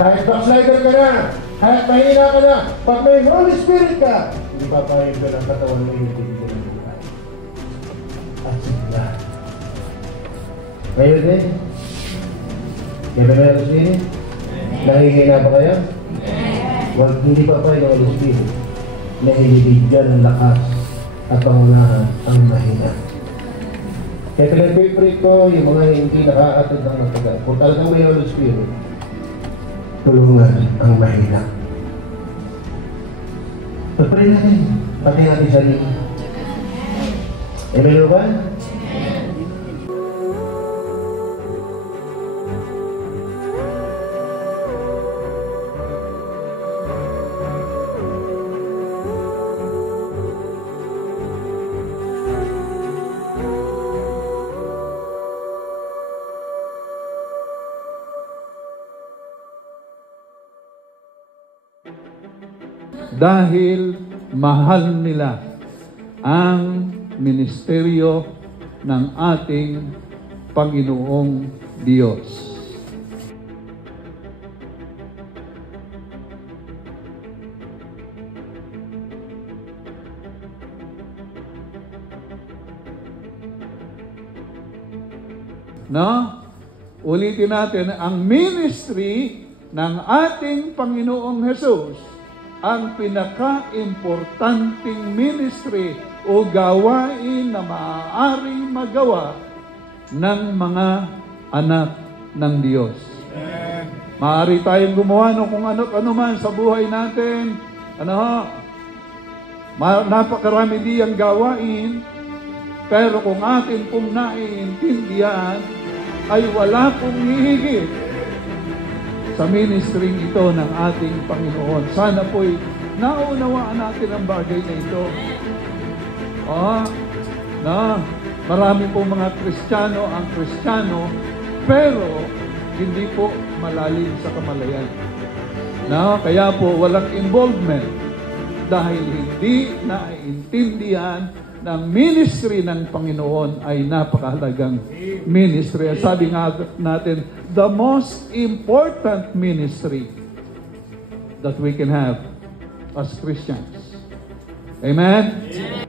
Kahit backslider ka na, kahit mahina ka na, pag may Holy Spirit ka, hindi papayag ka ng katawan mo yung bibigyan ng buhay. At sigla. Ngayon din, kaya may Holy Spirit? Nahihina ba kayo? Huwag hindi papayag ng Holy Spirit. Nahihibigyan ng lakas at pangunahan ang mahina. Kaya pinag-pray ko yung mga hindi nakaatod ng matagal. Kung talagang may Holy Spirit, tulungan ang mahina. Pag-pray natin, pati natin sarili. Amen ba? Dahil mahal nila ang ministeryo ng ating Panginoong Diyos. No? Ulitin natin, ang ministry ng ating Panginoong Hesus, ang pinaka-importanting ministry o gawain na maaaring magawa ng mga anak ng Diyos. Maaari tayong gumawa ng kung ano man sa buhay natin. Napakarami diyang gawain, pero kung atin pong naiintindihan, ay wala pong hihigit sa ministry ito ng ating Panginoon. Sana po'y naunawaan natin ang bagay na ito. Marami pong mga Kristiyano ang Kristiyano, pero hindi po malalim sa kamalayan. Kaya po walang involvement dahil hindi naiintindihan ng ministry ng Panginoon ay napakahalagang ministry. Sabi nga natin, the most important ministry that we can have as Christians. Amen?